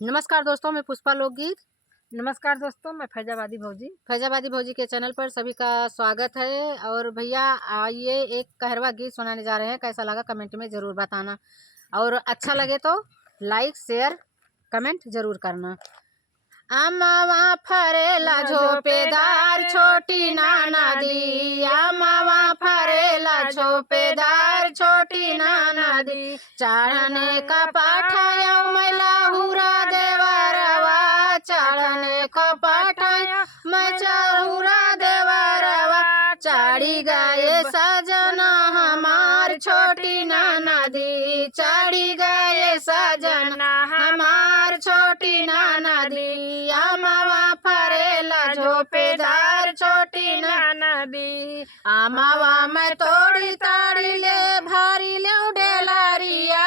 नमस्कार दोस्तों, मैं पुष्पा लोकगीत। नमस्कार दोस्तों, मैं फैजाबादी भौजी के चैनल पर सभी का स्वागत है। और भैया आइए एक कहरवा गीत सुनाने जा रहे हैं। कैसा लगा कमेंट में ज़रूर बताना, और अच्छा लगे तो लाइक शेयर कमेंट ज़रूर करना। अमावा फरेला झोपेदार छोटी नाना दी, अमावा फरेला झोपेदार छोटी नाना दी, चढ़ने का पाठाया मैला हुरा देवरवा, चढ़ने का पाठाया मचहुरा देवरवा, चढ़ी गए सजना हमार छोटी नाना दी, चढ़ी गए सजना हमार छोटी नाना दी, अमावा फरेला झोपेदार छोटी नाना दी, अमावा मैं तोड़ी ताड़ी ले भारी ले डेलारिया,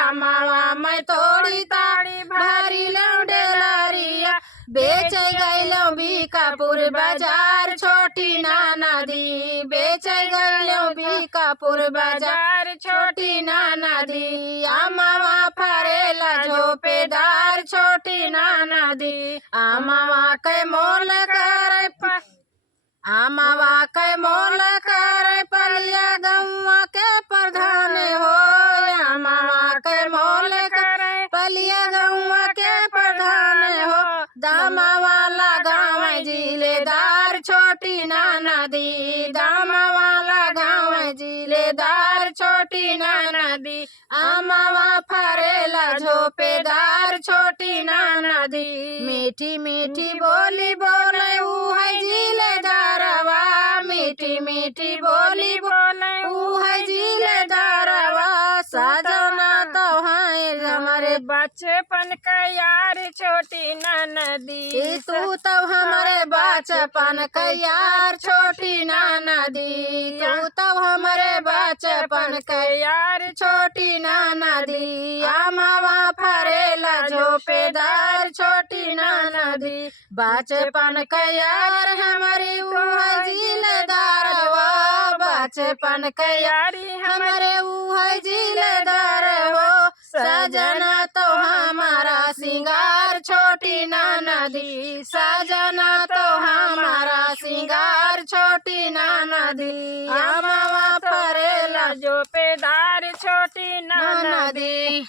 अमावा मैं तोड़ी ताड़ी भारी ले डेलारिया, बेच गैलो बीकापुर बाजार छोटी नाना दी, बेच गैलो बीकापुर बाजार छोटी नाना दी, अमावा फरेला झोपेदार छोटी नाना दी, अमावा के मोल करे अमावा के मोल करे पलिया गौवा के प्रधान हो, अमावा के मोल करे पलिया गौवा के प्रधान हो, दामा वाला गाँव जिलेदार छोटी नाना दी, दामा वाला गाँव जिलेदार छोटी नाना दी, अमावा फरेला झोपेदार छोटी नाना दी, मीठी मीठी बोली बोले ऊ है जिलेदारवा, मीठी मीठी बोली बोले ऊ है जिलेदारवा, सजना तो है हमारे बचपन का यार छोटी नाना दी, तू तो हमारे बचपन का यार छोटी नाना दी, तू तो हमारे बचपन का यार छोटी नाना दी, अमावा फरेला झोपेदार छोटी नाना दी, बचपन का यार हमारी जिलेदारवा, बचपन का यारी हमारे जिलेदार हो, सजना तो हमारा सिंगार छोटी नाना दी, सजना तो हमारा सिंगार छोटी नाना दी, अमावा फरेला झोपेदार छोटी नाना दी।